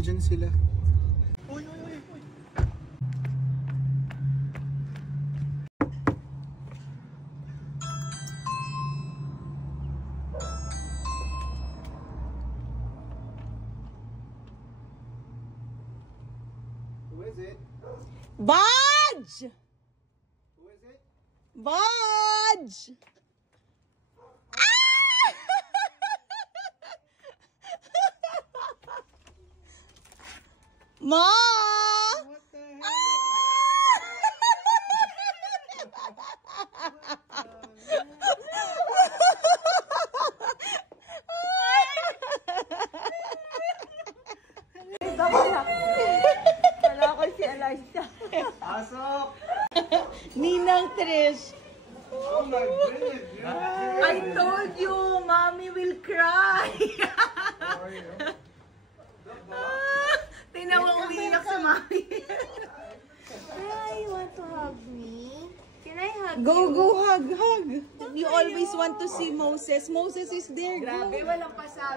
Nandyan sila. Uy, uy, uy, uy. Who is it? Budge! Who is it? Budge! Ma! What the heck? Wala ko si Eliza. Pasok! Ninang Trish. Oh my goodness! I told you, mommy will cry. How are you? Tingnan mo, umiiyak si mommy. Hi, you want to hug me? Can I hug Go, you? go, hug, hug. You always want to see Moses. Moses is there. Grabe, walang pasal.